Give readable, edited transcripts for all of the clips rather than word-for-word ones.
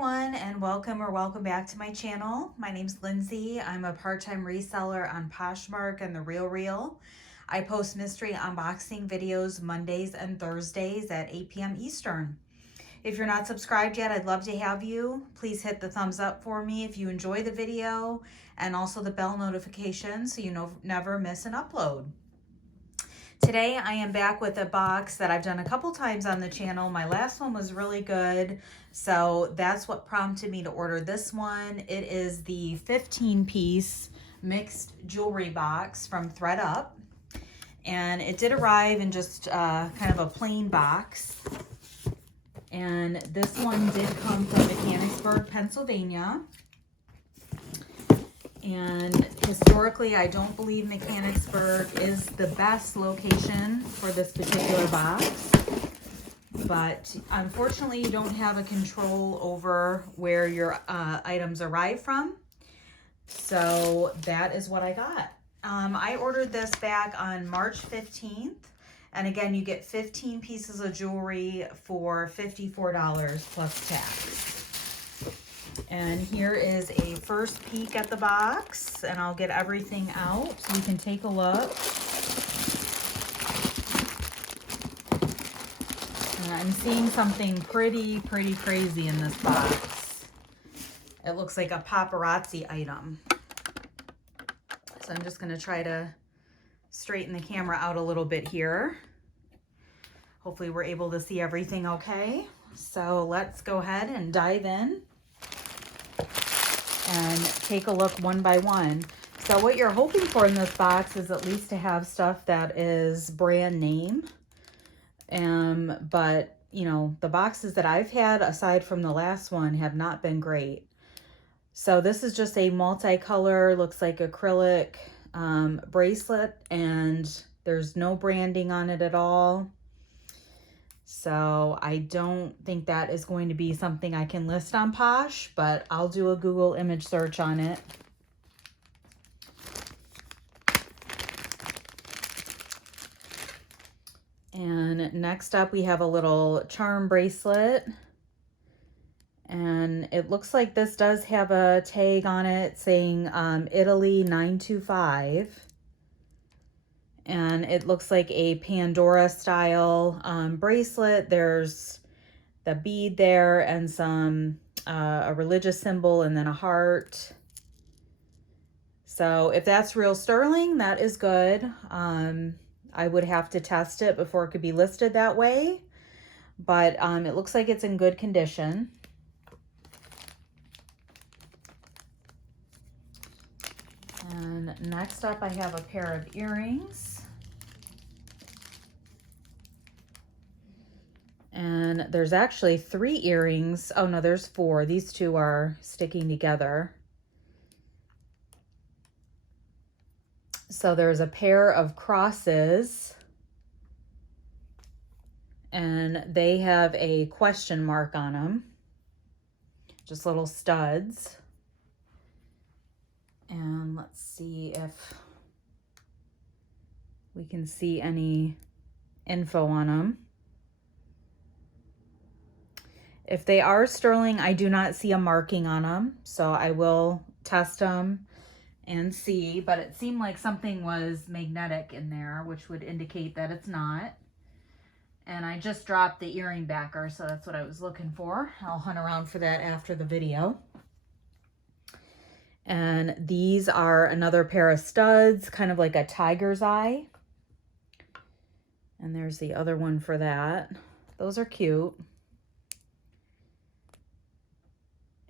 everyone, and welcome back to my channel. My name's Lindsay. I'm a part-time reseller on Poshmark and The Real. I post mystery unboxing videos Mondays and Thursdays at 8 p.m. Eastern. If you're not subscribed yet, I'd love to have you. Please hit the thumbs up for me if you enjoy the video, and also the bell notification so you never miss an upload. Today I am back with a box that I've done a couple times on the channel. My last one was really good, so that's what prompted me to order this one. It is the 15-piece mixed jewelry box from ThredUP, and it did arrive in just kind of a plain box. And this one did come from Mechanicsburg, Pennsylvania. And historically, I don't believe Mechanicsburg is the best location for this particular box. But unfortunately, you don't have a control over where your items arrive from. So that is what I got. I ordered this back on March 15th. And again, you get 15 pieces of jewelry for $54 plus tax. And here is a first peek at the box, and I'll get everything out so you can take a look. And I'm seeing something pretty crazy in this box. It looks like a paparazzi item. So I'm just going to try to straighten the camera out a little bit here. Hopefully we're able to see everything okay. So let's go ahead and dive in and take a look one by one. So what you're hoping for in this box is at least to have stuff that is brand name. But you know, the boxes that I've had aside from the last one have not been great. So this is just a multicolor, looks like acrylic bracelet, and there's no branding on it at all. So I don't think that is going to be something I can list on Posh, but I'll do a Google image search on it. And next up we have a little charm bracelet. And it looks like this does have a tag on it saying Italy 925. And it looks like a Pandora style bracelet. There's the bead there and some a religious symbol and then a heart. So if that's real sterling, that is good. I would have to test it before it could be listed that way. But it looks like it's in good condition. And next up I have a pair of earrings. And there's actually 3 earrings. Oh no, there's 4. These 2 are sticking together. So there's a pair of crosses, and they have a question mark on them. Just little studs. And let's see if we can see any info on them. If they are sterling, I do not see a marking on them, so I will test them and see, but it seemed like something was magnetic in there, which would indicate that it's not. And I just dropped the earring backer, so that's what I was looking for. I'll hunt around for that after the video. And these are another pair of studs, kind of like a tiger's eye. And there's the other one for that. Those are cute.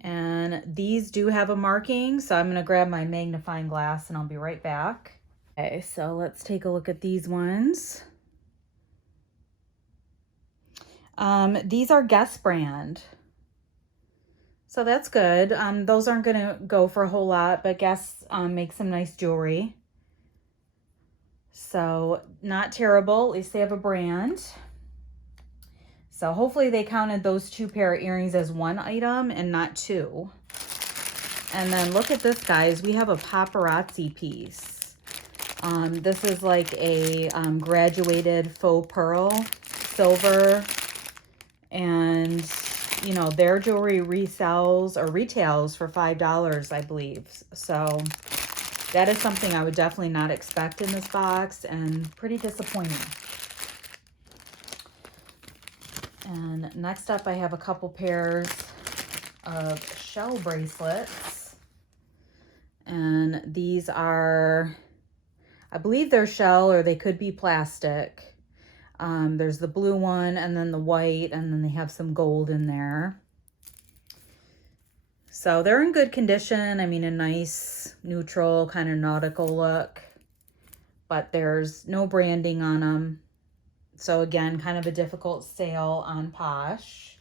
And these do have a marking, so I'm going to grab my magnifying glass and I'll be right back. Okay, so let's take a look at these ones. These are Guess brand. So that's good. Those aren't going to go for a whole lot, but Guess makes some nice jewelry. So not terrible. At least they have a brand. So hopefully they counted those 2 pair of earrings as 1 item and not 2. And then look at this, guys. We have a paparazzi piece. This is like a graduated faux pearl, silver, and you know, their jewelry resells or retails for $5, I believe. So that is something I would definitely not expect in this box, and pretty disappointing. And next up, I have a couple pairs of shell bracelets. And these are, I believe they're shell, or they could be plastic. There's the blue one and then the white, and then they have some gold in there. So they're in good condition. I mean, a nice neutral kind of nautical look, but there's no branding on them. So again, kind of a difficult sale on Posh.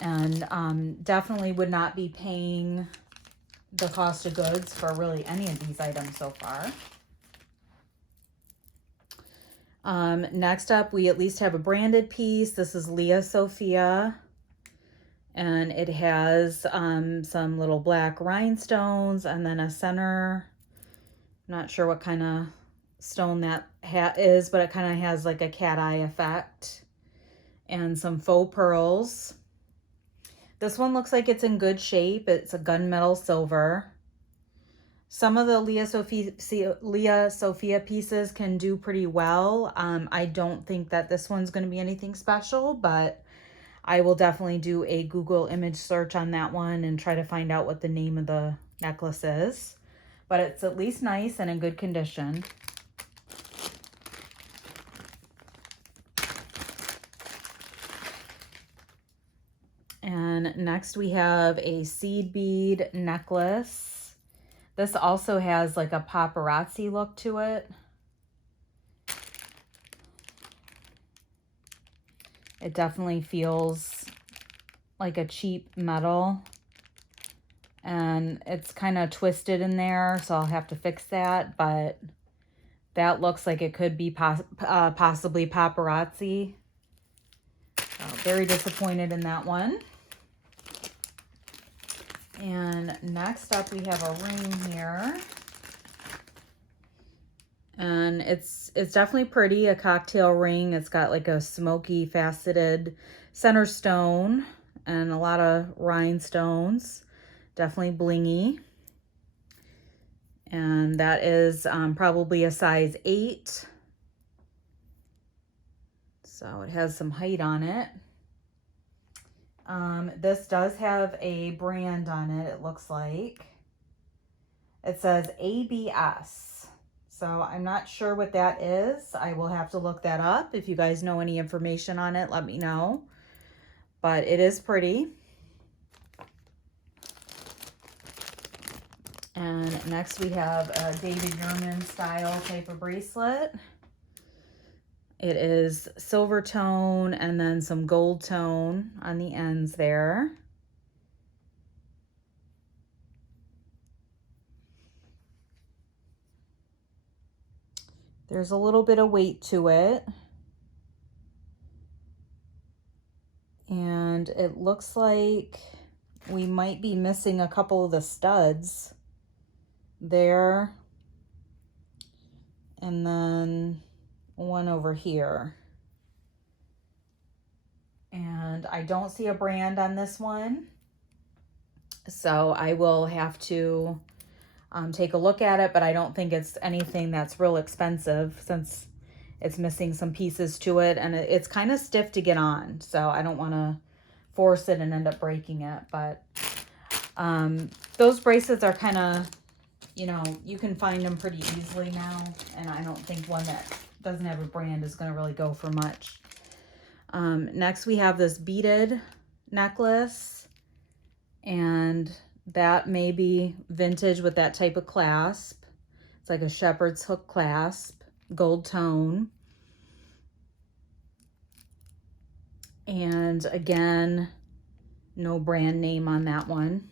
And definitely would not be paying the cost of goods for really any of these items so far. Next up, we at least have a branded piece. This is Leah Sophia, and it has some little black rhinestones and then a center. Not sure what kind of stone that hat is, but it kind of has like a cat eye effect, and some faux pearls. This one looks like it's in good shape. It's a gunmetal silver. Some of the Leah Sophia pieces can do pretty well. I don't think that this one's going to be anything special, but I will definitely do a Google image search on that one and try to find out what the name of the necklace is. But it's at least nice and in good condition. And next we have a seed bead necklace. This also has like a paparazzi look to it. It definitely feels like a cheap metal, and it's kind of twisted in there, so I'll have to fix that, but that looks like it could be possibly paparazzi. So very disappointed in that one. And next up we have a ring here. And it's definitely pretty, a cocktail ring. It's got like a smoky faceted center stone and a lot of rhinestones. Definitely blingy. And that is probably a size 8. So it has some height on it. This does have a brand on it, it looks like. It says ABS. So I'm not sure what that is. I will have to look that up. If you guys know any information on it, let me know. But it is pretty. And next we have a David Yurman style type of bracelet. It is silver tone and then some gold tone on the ends there. There's a little bit of weight to it. And it looks like we might be missing a couple of the studs there. And then one over here. And I don't see a brand on this one. So I will have to take a look at it, but I don't think it's anything that's real expensive since it's missing some pieces to it, and it's kind of stiff to get on, so I don't want to force it and end up breaking it. But those bracelets are kind of, you know, you can find them pretty easily now, and I don't think one that doesn't have a brand is going to really go for much. Next we have this beaded necklace, and that may be vintage with that type of clasp. It's like a shepherd's hook clasp, gold tone. And again, no brand name on that one.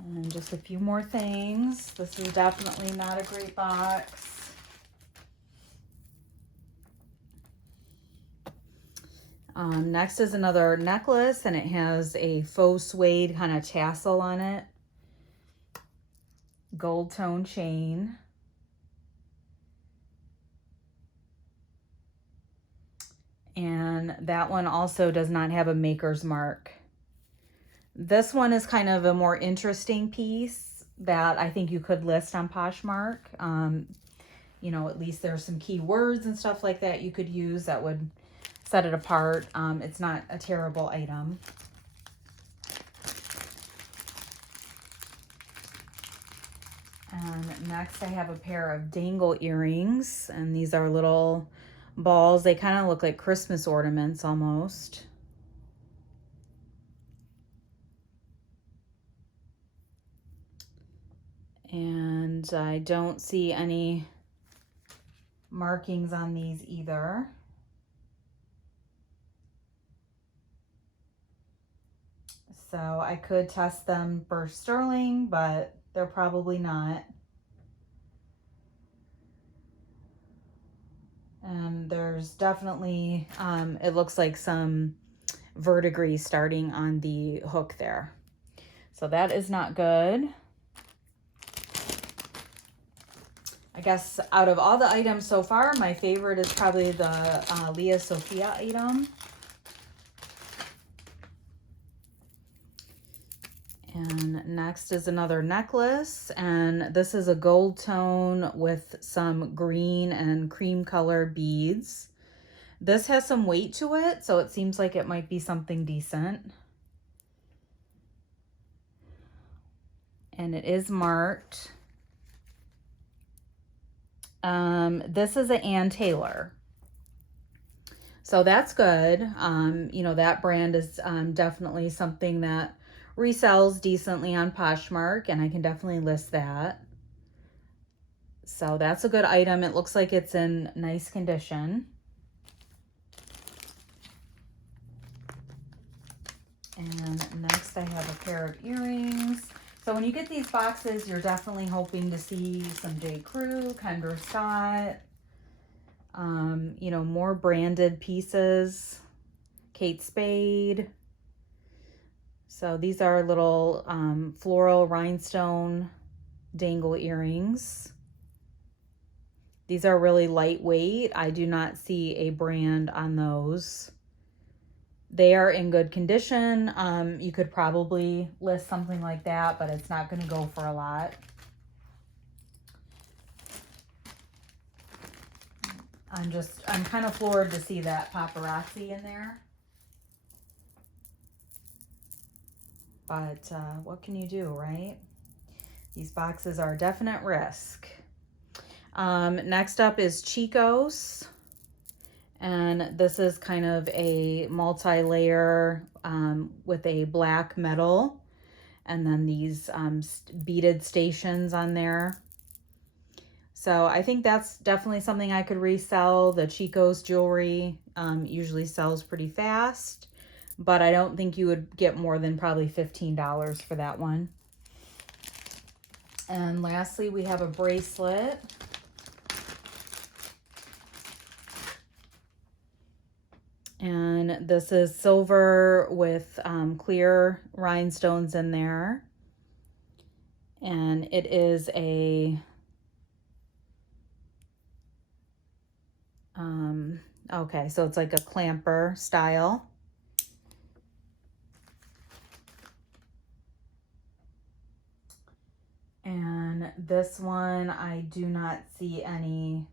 And just a few more things. This is definitely not a great box. Next is another necklace, and it has a faux suede kind of tassel on it. Gold tone chain. And that one also does not have a maker's mark. This one is kind of a more interesting piece that I think you could list on Poshmark. You know, at least there's some keywords and stuff like that you could use that would set it apart. It's not a terrible item. And next I have a pair of dangle earrings, and these are little balls. They kind of look like Christmas ornaments almost. And I don't see any markings on these either. So I could test them for sterling, but they're probably not. And there's definitely, it looks like some verdigris starting on the hook there. So that is not good. I guess out of all the items so far, my favorite is probably the Leah Sophia item. And next is another necklace, and this is a gold tone with some green and cream color beads. This has some weight to it, so it seems like it might be something decent. And it is marked. This is an Ann Taylor. So that's good. You know, that brand is definitely something that resells decently on Poshmark, and I can definitely list that. So that's a good item. It looks like it's in nice condition. And next I have a pair of earrings. So when you get these boxes, you're definitely hoping to see some J. Crew, Kendra Scott, you know, more branded pieces, Kate Spade. So these are little floral rhinestone dangle earrings. These are really lightweight. I do not see a brand on those. They are in good condition. You could probably list something like that, but it's not going to go for a lot. I'm kind of floored to see that paparazzi in there. But what can you do, right? These boxes are a definite risk. Next up is Chico's. And this is kind of a multi-layer with a black metal. And then these beaded stations on there. So I think that's definitely something I could resell. The Chico's jewelry usually sells pretty fast, but I don't think you would get more than probably $15 for that one. And lastly, we have a bracelet. And this is silver with clear rhinestones in there. And it is a okay, so it's like a clamper style. And this one, I do not see any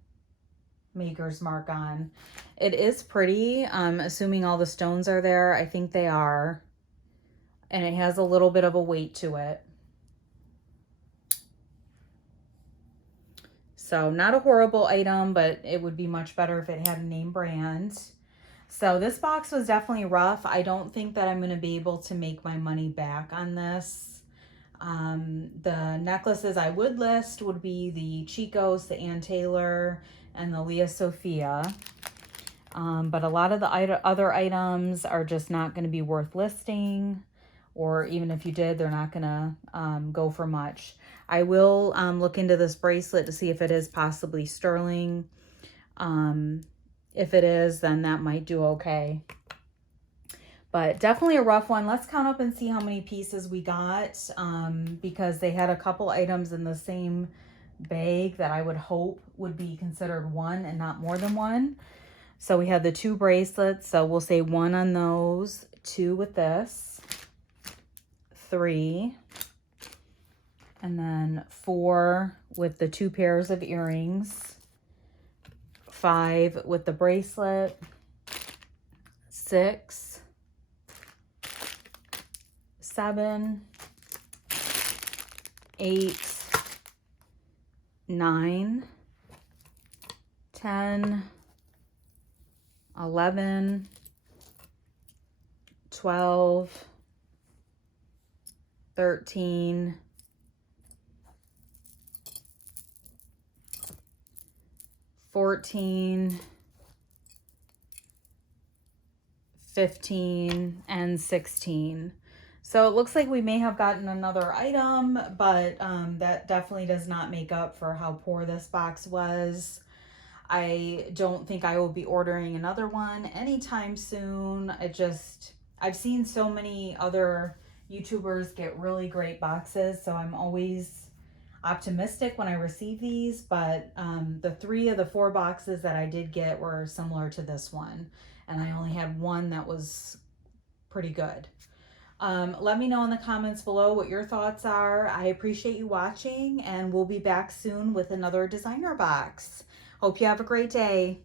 maker's mark on. It is pretty, assuming all the stones are there. I think they are. And it has a little bit of a weight to it. So not a horrible item, but it would be much better if it had a name brand. So this box was definitely rough. I don't think that I'm going to be able to make my money back on this. The necklaces I would list would be the Chico's, the Ann Taylor, and the Leah Sophia. But a lot of the other items are just not going to be worth listing. Or even if you did, they're not going to go for much. I will look into this bracelet to see if it is possibly sterling. If it is, then that might do okay. But definitely a rough one. Let's count up and see how many pieces we got, because they had a couple items in the same bag that I would hope would be considered one and not more than one. So we have the 2 bracelets. So we'll say 1 on those, 2 with this, 3, and then 4 with the 2 pairs of earrings, 5 with the bracelet, 6, 7, 8, 9, 10, 11, 12, 13, 14, 15, and 16. So it looks like we may have gotten another item, but that definitely does not make up for how poor this box was. I don't think I will be ordering another one anytime soon. I've seen so many other YouTubers get really great boxes, so I'm always optimistic when I receive these, but the 3 of the 4 boxes that I did get were similar to this one, and I only had one that was pretty good. Let me know in the comments below what your thoughts are. I appreciate you watching, and we'll be back soon with another designer box. Hope you have a great day.